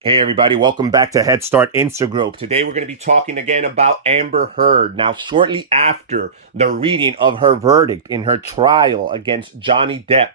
Hey everybody, welcome back to Headstart Instagrowth. Today we're going to be talking again about Amber Heard. Now, shortly after the reading of her verdict in her trial against Johnny Depp,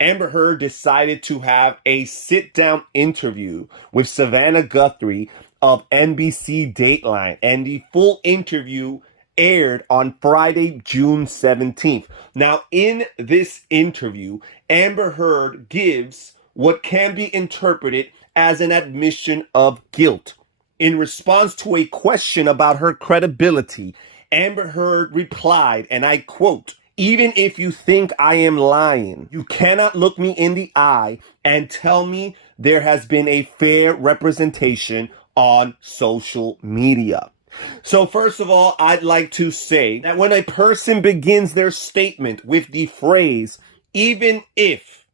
Amber Heard decided to have a sit-down interview with Savannah Guthrie of NBC Dateline, and the full interview aired on Friday, June 17th. Now, in this interview, Amber Heard gives what can be interpreted as an admission of guilt. In response to a question about her credibility, Amber Heard replied, and I quote, "Even if you think I am lying, you cannot look me in the eye and tell me there has been a fair representation on social media." So first of all, I'd like to say that when a person begins their statement with the phrase, "even if,"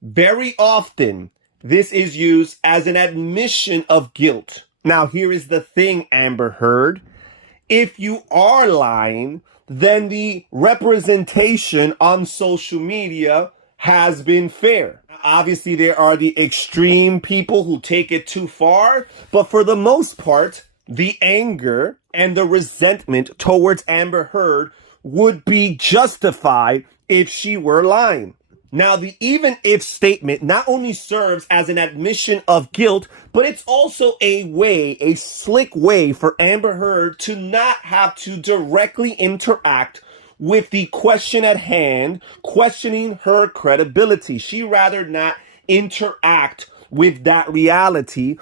very often this is used as an admission of guilt. Now, here is the thing, Amber Heard. If you are lying, then the representation on social media has been fair. Obviously, there are the extreme people who take it too far, but for the most part, the anger and the resentment towards Amber Heard would be justified if she were lying. Now, the even if statement not only serves as an admission of guilt, but it's also a slick way for Amber Heard to not have to directly interact with the question at hand, questioning her credibility. She rather not interact with that reality,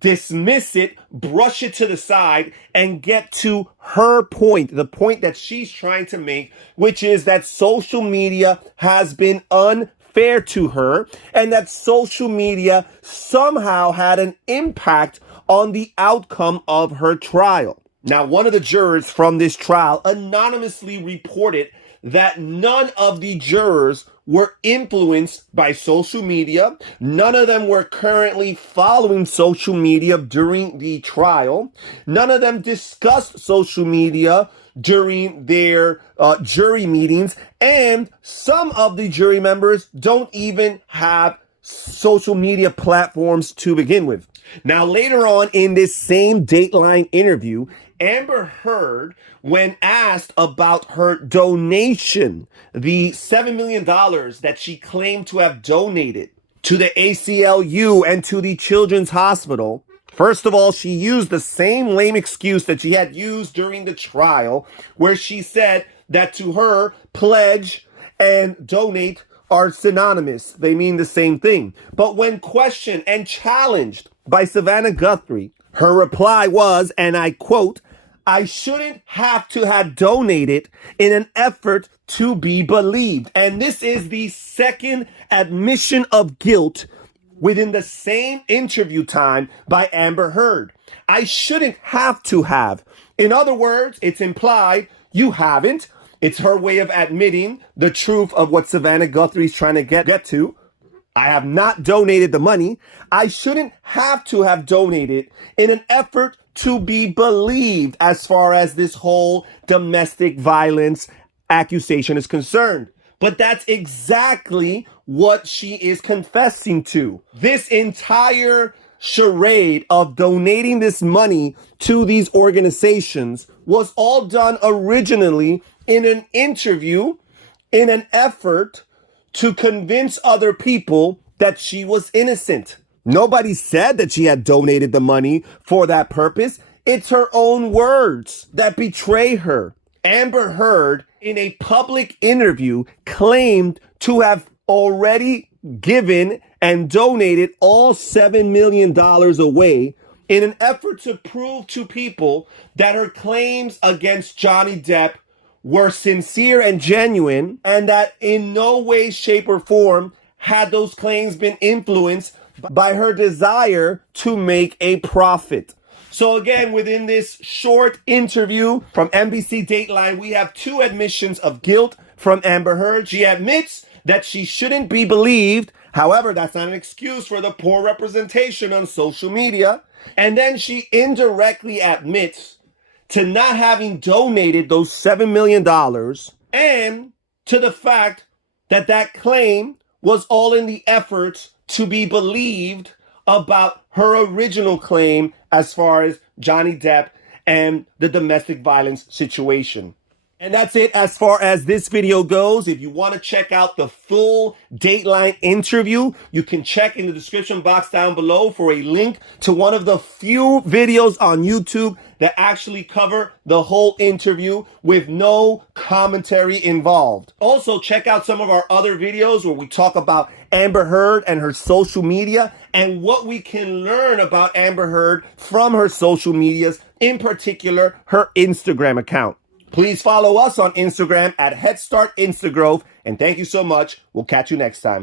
dismiss it, brush it to the side, and get to her point, the point that she's trying to make, which is that social media has been unfair to her and that social media somehow had an impact on the outcome of her trial. Now, one of the jurors from this trial anonymously reported that none of the jurors were influenced by social media. None of them were currently following social media during the trial. None of them discussed social media during their jury meetings. And some of the jury members don't even have social media platforms to begin with. Now, later on in this same Dateline interview, Amber Heard, when asked about her donation, the $7 million that she claimed to have donated to the ACLU and to the Children's Hospital, first of all, she used the same lame excuse that she had used during the trial, where she said that to her, pledge and donate are synonymous. They mean the same thing. But when questioned and challenged by Savannah Guthrie, her reply was, and I quote, "I shouldn't have to have donated in an effort to be believed." And this is the second admission of guilt within the same interview time by Amber Heard. I shouldn't have to have. In other words, it's implied you haven't. It's her way of admitting the truth of what Savannah Guthrie is trying to get to. I have not donated the money. I shouldn't have to have donated in an effort to be believed as far as this whole domestic violence accusation is concerned. But that's exactly what she is confessing to. This entire charade of donating this money to these organizations was all done originally in an interview in an effort to convince other people that she was innocent. Nobody said that she had donated the money for that purpose. It's her own words that betray her. Amber Heard, in a public interview, claimed to have already given and donated all $7 million away in an effort to prove to people that her claims against Johnny Depp were sincere and genuine, and that in no way, shape, or form had those claims been influenced by her desire to make a profit. So again, within this short interview from NBC Dateline, we have two admissions of guilt from Amber Heard. She admits that she shouldn't be believed. However, that's not an excuse for the poor representation on social media. And then she indirectly admits to not having donated those $7 million and to the fact that that claim was all in the effort to be believed about her original claim as far as Johnny Depp and the domestic violence situation. And that's it as far as this video goes. If you want to check out the full Dateline interview, you can check in the description box down below for a link to one of the few videos on YouTube that actually cover the whole interview with no commentary involved. Also, check out some of our other videos where we talk about Amber Heard and her social media and what we can learn about Amber Heard from her social medias, in particular, her Instagram account. Please follow us on Instagram at Headstart Instagrowth. And thank you so much. We'll catch you next time.